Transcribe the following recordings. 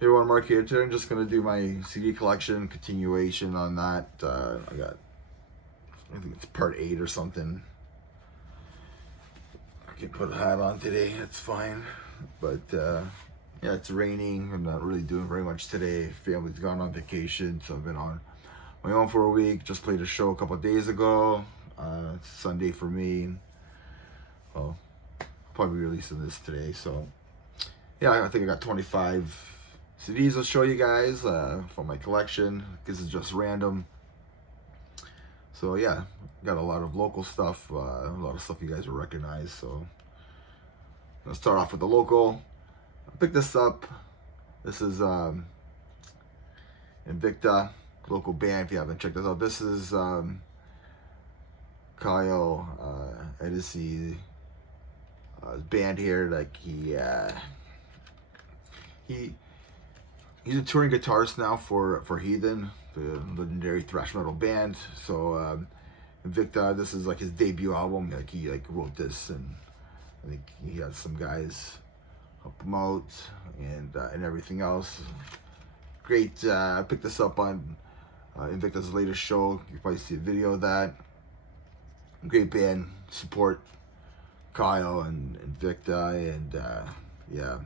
Hey everyone, Mark here. Today I'm just going to do my CD collection continuation on that. I think it's part 8 or something. I can put a hat on today, it's fine. But yeah, it's raining. I'm not really doing very much today. Family's gone on vacation, so I've been on my own for a week. Just played a show a couple of days ago. It's Sunday for me. Well, I'll probably be releasing this today, so yeah, I think I got 25 CDs I'll show you guys from my collection. This is just random. So yeah, got a lot of local stuff, a lot of stuff you guys will recognize. So let's start off with the local. I picked this up. This is Invicta, local band. If you haven't checked this out, this is Kyle Edisi band here. Like he's a touring guitarist now for Heathen, the legendary thrash metal band. So Invicta, this is like his debut album. Like he wrote this, and I think he had some guys help him out and everything else. Great. I picked this up on Invicta's latest show. You probably see a video of that. Great band. Support Kyle and Invicta, and yeah.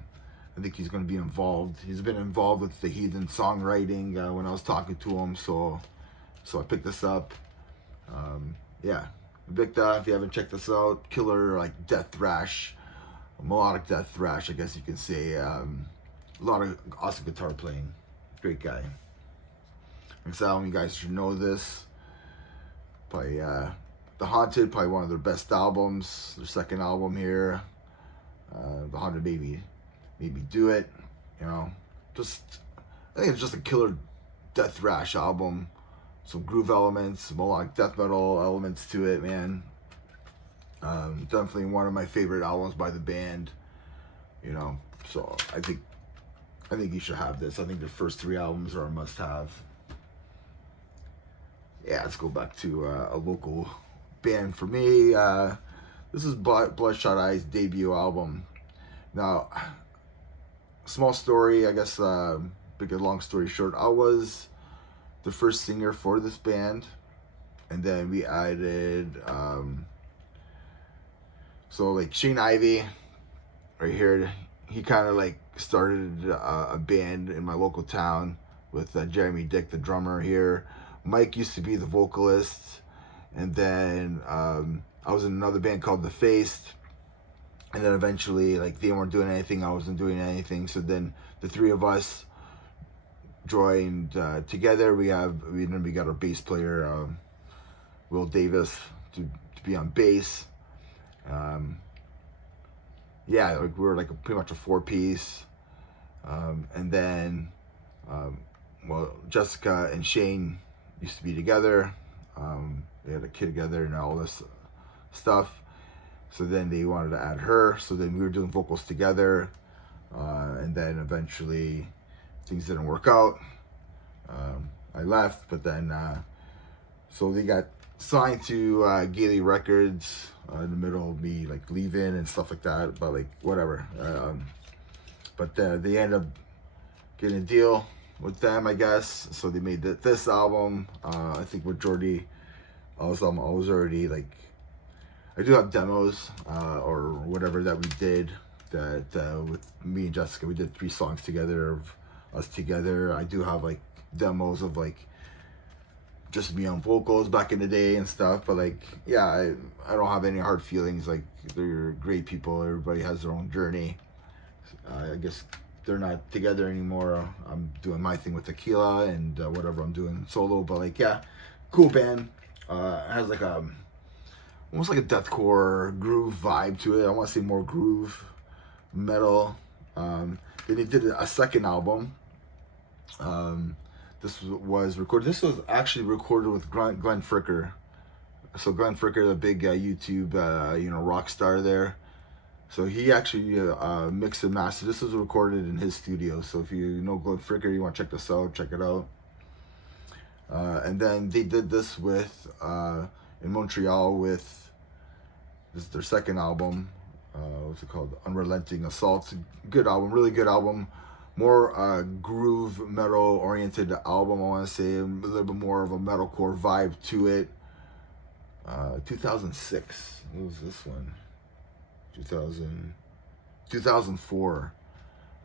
I think he's going to be involved. He's been involved with the Heathen songwriting when I was talking to him, so I picked this up. Yeah, Invicta, if you haven't checked this out, killer like death thrash, melodic death thrash, I guess you can say. A lot of awesome guitar playing. Great guy. Next album, you guys should know this. By The Haunted, probably one of their best albums. Their second album here. The Haunted maybe do it, you know. I think it's just a killer death thrash album. Some groove elements, some melodic death metal elements to it, man. Definitely one of my favorite albums by the band, you know. So I think you should have this. I think the first 3 albums are a must-have. Yeah, let's go back to a local band for me. This is Bloodshot Eye's debut album. Now, small story, I guess, big and long story short, I was the first singer for this band, and then we added, so like Shane Ivey, right here, he kind of like started a band in my local town with Jeremy Dick, the drummer here. Mike used to be the vocalist, and then I was in another band called The Faced. And then eventually, like, they weren't doing anything, I wasn't doing anything. So then the 3 of us joined together. We got our bass player, Will Davis, to be on bass. Yeah, like we were like pretty much a 4-piece. And then, well, Jessica and Shane used to be together. They had a kid together and all this stuff. So then they wanted to add her. So then we were doing vocals together. And then eventually things didn't work out. I left, but then, so they got signed to Gailey Records in the middle of me like leaving and stuff like that. But like, whatever. But they ended up getting a deal with them, I guess. So they made this album. I think majority of the album, I was already like, I do have demos or whatever that we did that with me and Jessica. We did 3 songs together of us together. I do have like demos of like just me on vocals back in the day and stuff. But like, yeah, I don't have any hard feelings. Like, they're great people. Everybody has their own journey. I guess they're not together anymore. I'm doing my thing with Tequila and whatever I'm doing solo. But like, yeah, cool band. It has like almost like a deathcore groove vibe to it. I want to say more groove metal. Then they did a second album. This was recorded. This was actually recorded with Glenn Fricker. So Glenn Fricker, the big YouTube, rock star there. So he actually mixed and mastered. This was recorded in his studio. So if you know Glenn Fricker, you want to check this out, check it out. And then they did this with in Montreal with. This is their second album. What's it called? Unrelenting Assault. Good album, really good album. more groove metal oriented album. I want to say a little bit more of a metalcore vibe to it. 2006. What was this one? 2004.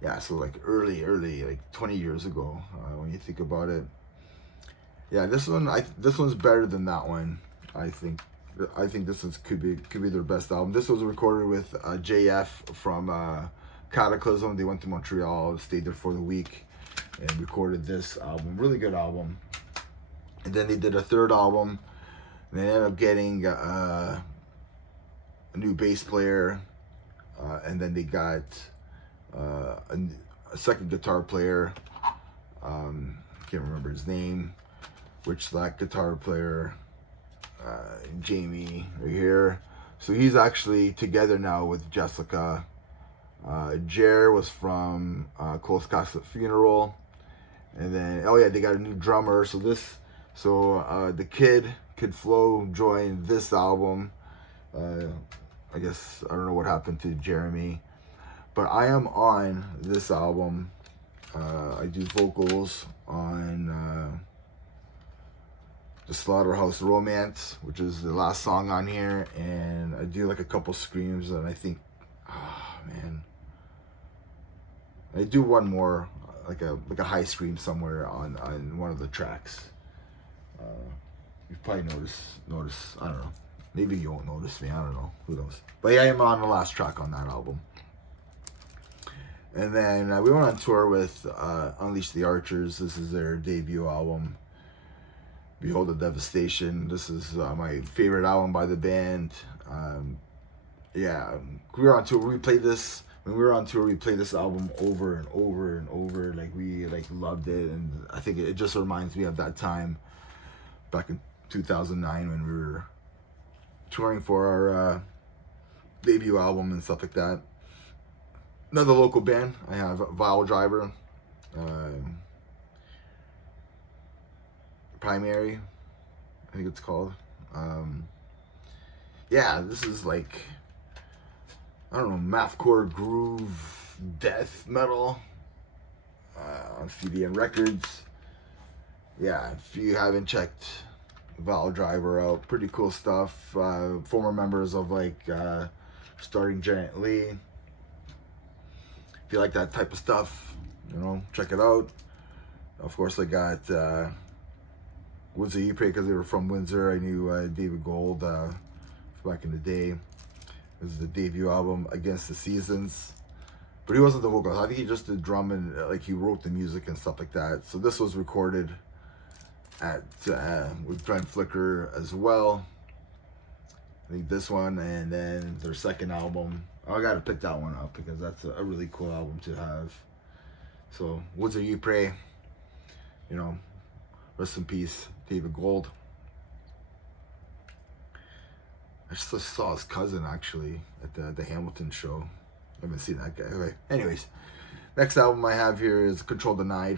Yeah, so like early, like 20 years ago. When you think about it, yeah, this one's better than that one. I think. I think this is could be their best album. This was recorded with JF from Cataclysm. They went to Montreal, stayed there for the week, and recorded this album. Really good album. And then they did a third album. And they ended up getting a new bass player, and then they got a second guitar player. Can't remember his name. Which that guitar player, Jamie, right here. So he's actually together now with Jessica. Jer was from Close Casket Funeral, and then they got a new drummer. So the Kid Flow joined this album. I guess I don't know what happened to Jeremy, but I am on this album. I do vocals on the Slaughterhouse Romance, which is the last song on here, and I do like a couple screams, and I think, man, I do one more, like a high scream somewhere on one of the tracks. You probably notice. I don't know. Maybe you won't notice me. I don't know. Who knows? But yeah, I am on the last track on that album. And then we went on tour with Unleash the Archers. This is their debut album. Behold the Devastation. This is my favorite album by the band. Yeah, we were on tour. We played this when we were on tour. We played this album over and over and over. Like we loved it, and I think it just reminds me of that time back in 2009 when we were touring for our debut album and stuff like that. Another local band, I have Vile Driver, Primary, I think it's called. Yeah, this is like, I don't know, mathcore groove death metal on CDN Records. Yeah, if you haven't checked Vile Driver out, pretty cool stuff. Former members of like Starting Giant Lee. If you like that type of stuff, check it out. Of course, I got Woods of Ypres because they were from Windsor. I knew David Gold back in the day. This is the debut album, Against the Seasons. But he wasn't the vocalist. I think he just did drum and like he wrote the music and stuff like that. So this was recorded at with Glenn Flicker as well. I think this one, and then their second album. I gotta pick that one up because that's a really cool album to have. So Woods of Ypres, rest in peace, David Gold. I just saw his cousin actually at the Hamilton show. I haven't seen that guy. Okay. Anyways, next album I have here is Control Denied.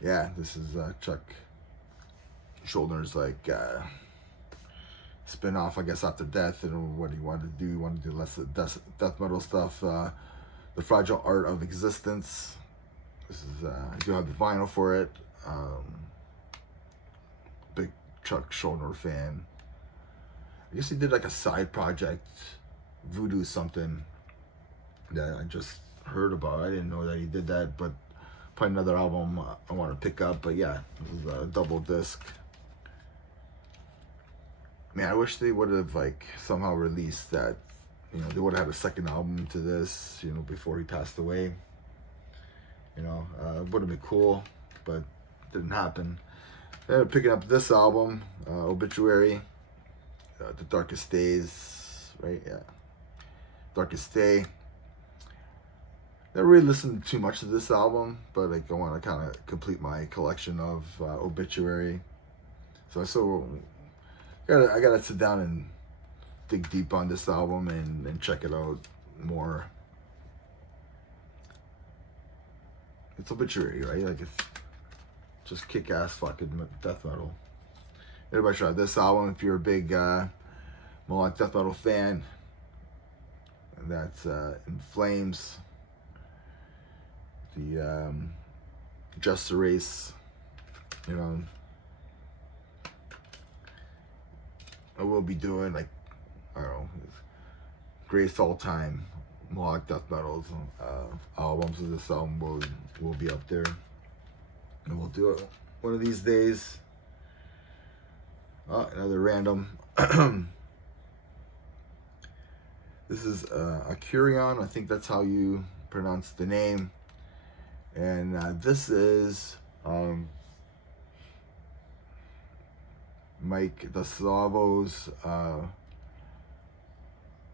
Yeah, this is Chuck Schuldner's like spin-off, I guess, after death, and what he wanted to do. He wanted to do less death metal stuff. The Fragile Art of Existence. This is I do have the vinyl for it. Big Chuck Schuldner fan. I guess he did like a side project, Voodoo something, that I just heard about. I didn't know that he did that, but probably another album I want to pick up. But yeah, this is a double disc. Man, I wish they would have like somehow released that. They would have had a second album to this. Before he passed away. It would have been cool, but it didn't happen. I ended up picking up this album, Obituary, The Darkest Days, right? Yeah, Darkest Day. Never really listened too much to this album, but like I want to kind of complete my collection of Obituary. So I gotta sit down and dig deep on this album and check it out more. It's Obituary, right? Like it's just kick-ass fucking death metal. Everybody should try this album if you're a big Moloch death metal fan. And that's In Flames. the Just the Race, you know. I will be doing like, I don't know, greatest all time melodic death metals albums. Of this album will be up there, and we'll do it one of these days. Oh, another random. This is Acurion. I think that's how you pronounce the name. And this is Mike DeSalvo's, I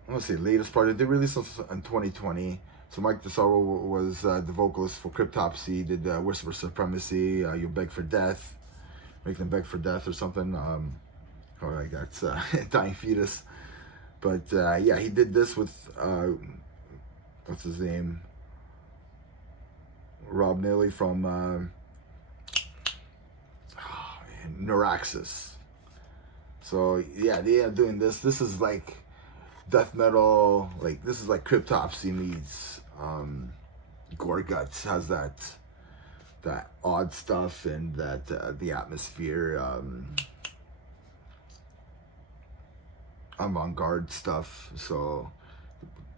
want to say latest project. They released this in 2020. So Mike DeSalvo was the vocalist for Cryptopsy, did Whisper Supremacy, You Beg for Death, Make Them Beg for Death or something. Or like that's Dying Fetus. But yeah, he did this with, what's his name? Rob Neely from Neuraxis. So yeah, they end up doing this. This is like death metal, like this is like Cryptopsy meets Gore Guts. Has that odd stuff and that the atmosphere, avant-garde stuff. So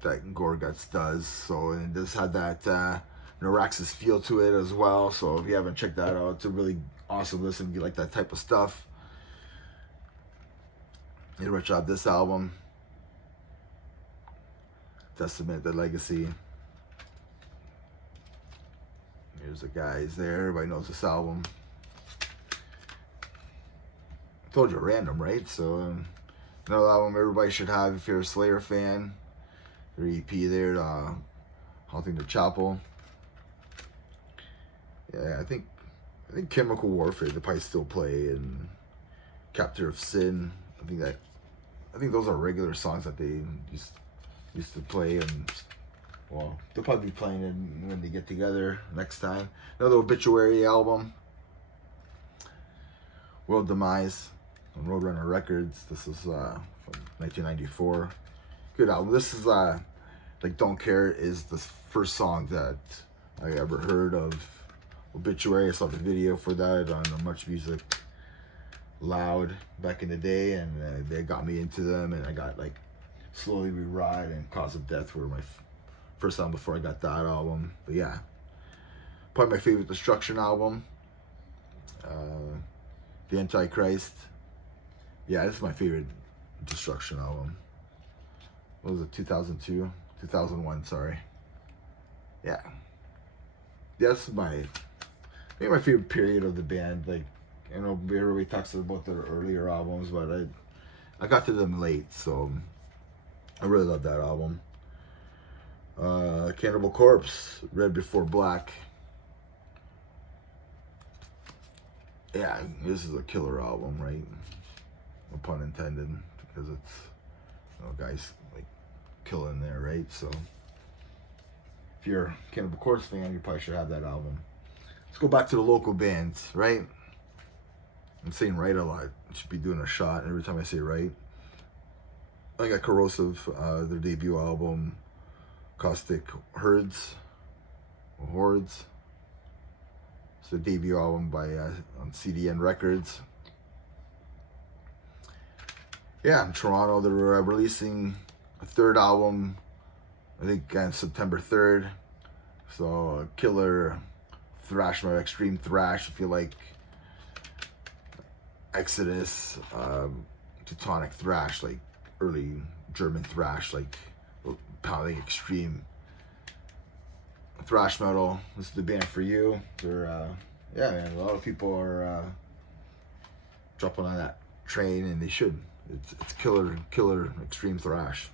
that Gore Guts does. So and this had that Neuraxis feel to it as well. So if you haven't checked that out, it's a really awesome listen if you like that type of stuff. Did a job this album. Testament, The Legacy. Here's the guys there. Everybody knows this album. I told you random, right? So another album everybody should have if you're a Slayer fan. Their EP there, Haunting the Chapel. Yeah, I think Chemical Warfare they probably still play, and Captor of Sin. I think those are regular songs that they used to play, and well, they'll probably be playing it when they get together next time. Another Obituary album, World Demise on Roadrunner Records. This is from 1994. Good album. This is like Don't Care is the first song that I ever heard of Obituary. I saw the video for that on Much Music Loud back in the day, and they got me into them, and I got like Slowly We Ride and Cause of Death were my first album before I got that album. But yeah, probably my favorite Destruction album, The Antichrist. Yeah, this is my favorite Destruction album. What was it, 2002? 2001, sorry. Yeah, this is maybe my favorite period of the band. Like, you know, everybody talks about their earlier albums, but I got to them late, so I really love that album. Cannibal Corpse, Red Before Black. Yeah, this is a killer album, right? No pun intended, because it's, you know, guys like killing there, right? So if you're a Cannibal Corpse fan, you probably should have that album. Let's go back to the local bands, right? I'm saying right a lot. I should be doing a shot every time I say right. I got Corrosive, their debut album, Caustic Hordes. It's the debut album by on CDN Records. Yeah, in Toronto, they're releasing a third album, I think on September 3rd. So killer thrash, extreme thrash. If you like Exodus, Teutonic thrash, like early German thrash, like pounding extreme thrash metal, this is the band for you. They're yeah, man, a lot of people are jumping on that train, and they should. It's killer extreme thrash.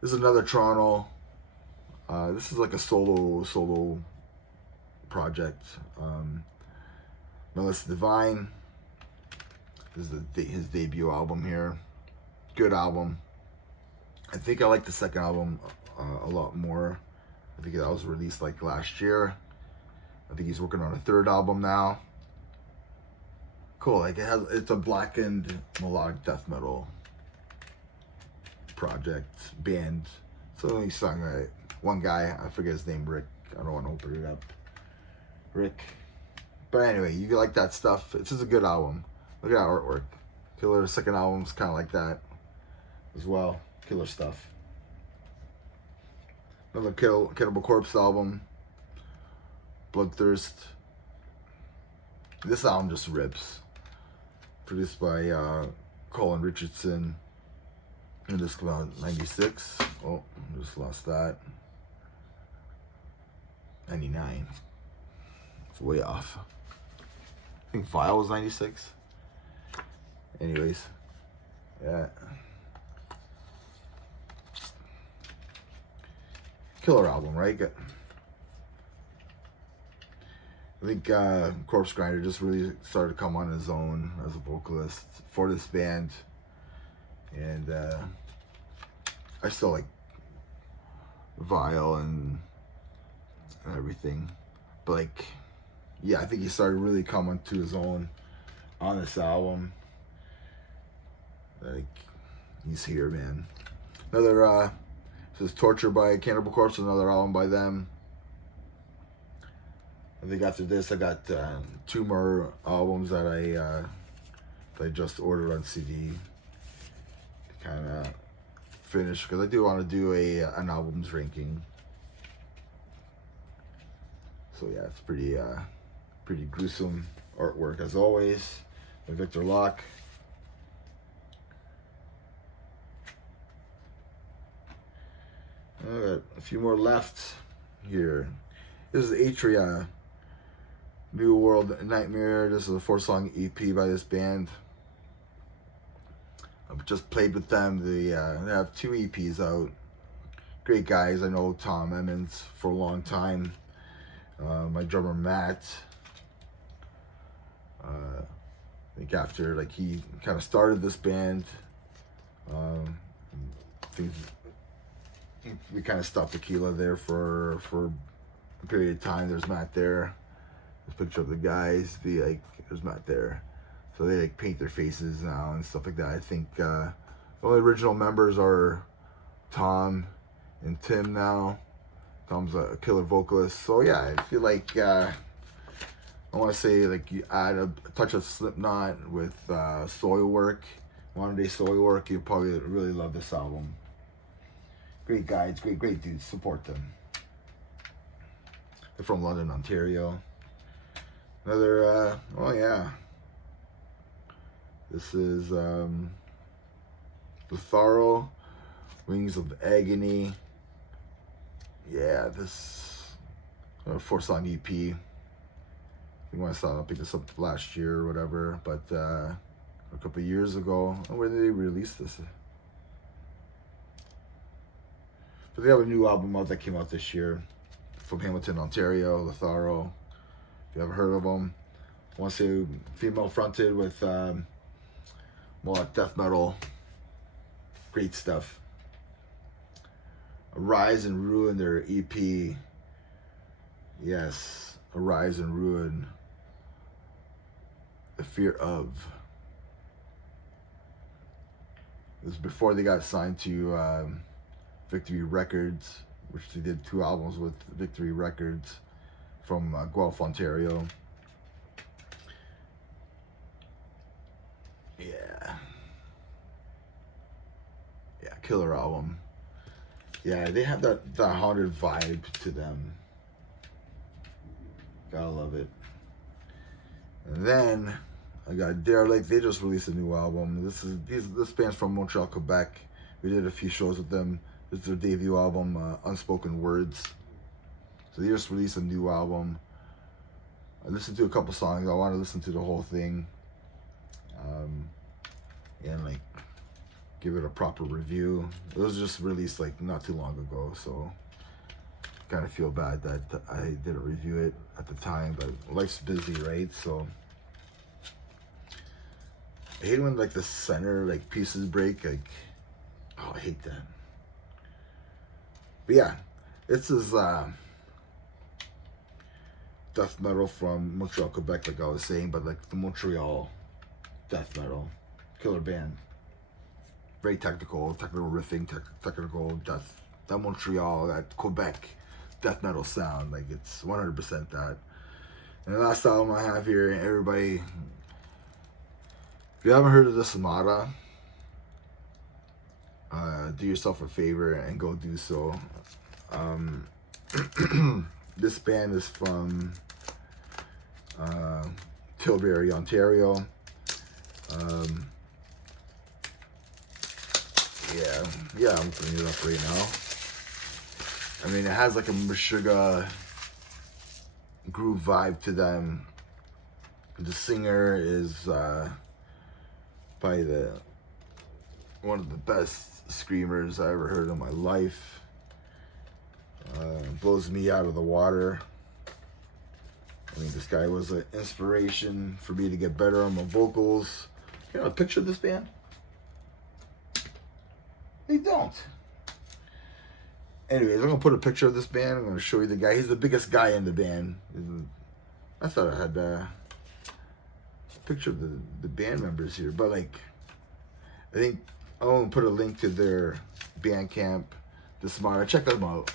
This is another Toronto. This is like a solo project. Melissa Divine. This is his debut album here. Good album. I think I like the second album a lot more. I think that was released like last year. I think he's working on a third album now. Cool. Like it's a blackened melodic death metal project band. So he sung one guy, I forget his name, Rick I don't want to open it up. Rick. But anyway, you like that stuff. It's just a good album. Look at that artwork. Killer's second album's kind of like that as well. Killer stuff. Another Cannibal Corpse album. Bloodthirst. This album just rips. Produced by Colin Richardson. And this came out in 96. Oh, just lost that. 99. It's way off. I think Vile was 96. Anyways. Yeah. Killer album, right? I think Corpse Grinder just really started to come on his own as a vocalist for this band. And I still like Vile and everything. But like, yeah, I think he started really coming to his own on this album. Like, he's here, man. Another, this is Torture by Cannibal Corpse, another album by them. I think after this, I got 2 more albums that I just ordered on CD. Kind of finish, because I do want to do an albums ranking. So yeah, it's pretty gruesome artwork as always. By Victor Locke. I got a few more left here. This is Atria, New World Nightmare. This is a 4-song EP by this band. I've just played with them. They have 2 EPs out. Great guys. I know Tom Emmons for a long time. My drummer Matt. I think after like he kind of started this band, I think we kind of stopped Tequila there for a period of time. There's Matt there. This picture of the guys. There's Matt there. So they like paint their faces now and stuff like that. I think the only original members are Tom and Tim now. Tom's a killer vocalist. So yeah, I feel like I want to say like you add a touch of Slipknot with Soilwork, modern day Soilwork. You'll probably really love this album. Great guys, great dudes. Support them. They're from London, Ontario. Another, oh yeah. This is Letharo, Wings of Agony. Yeah, this 4-song EP. I think when I picked this up last year or whatever, but a couple of years ago. Where did they release this? But they have a new album out that came out this year from Hamilton, Ontario, Letharo. If you haven't heard of them, I want to say female fronted with more like death metal. Great stuff. Arise and Ruin, their EP. Yes, Arise and Ruin. The Fear of. This is before they got signed to Victory Records, which they did 2 albums with Victory Records from Guelph, Ontario. Yeah, killer album. Yeah, they have that haunted vibe to them. Gotta love it. And then I got Derelict. They just released a new album. This band's from Montreal, Quebec. We did a few shows with them. This is their debut album, Unspoken Words. So they just released a new album. I listened to a couple songs. I want to listen to the whole thing. And like give it a proper review. It was just released like not too long ago, so kind of feel bad that I didn't review it at the time, but life's busy, right? So I hate when like the center like pieces break. Like, oh, I hate that. But yeah, this is death metal from Montreal, Quebec, like I was saying, but like the Montreal death metal, killer band. Very technical riffing, technical death. That Montreal, that Quebec, death metal sound. Like, it's 100% that. And the last album I have here, everybody, if you haven't heard of Dismata, do yourself a favor and go do so. This band is from Tilbury, Ontario. Yeah, I'm putting it up right now. I mean, it has like a Meshuggah groove vibe to them. The singer is probably one of the best screamers I ever heard in my life. Blows me out of the water. I mean, this guy was an inspiration for me to get better on my vocals. You know, a picture of this band? They don't. Anyways, I'm going to put a picture of this band. I'm going to show you the guy. He's the biggest guy in the band. I thought I had a picture of the band members here. But, like, I think I'm going to put a link to their Bandcamp, Dismata. Check them out.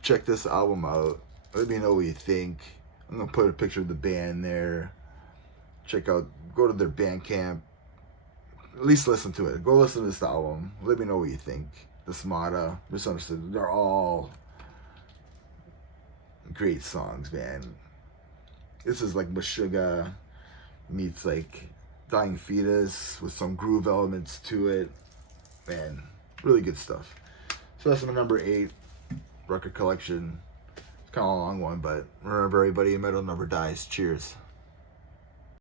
Check this album out. Let me know what you think. I'm going to put a picture of the band there. Go to their Bandcamp. At least listen to it. Go listen to this album. Let me know what you think. Dismata, Misunderstood. They're all great songs, man. This is like Meshuggah meets like Dying Fetus with some groove elements to it. Man, really good stuff. So that's my number 8 record collection. It's kind of a long one, but remember, everybody, metal never dies. Cheers.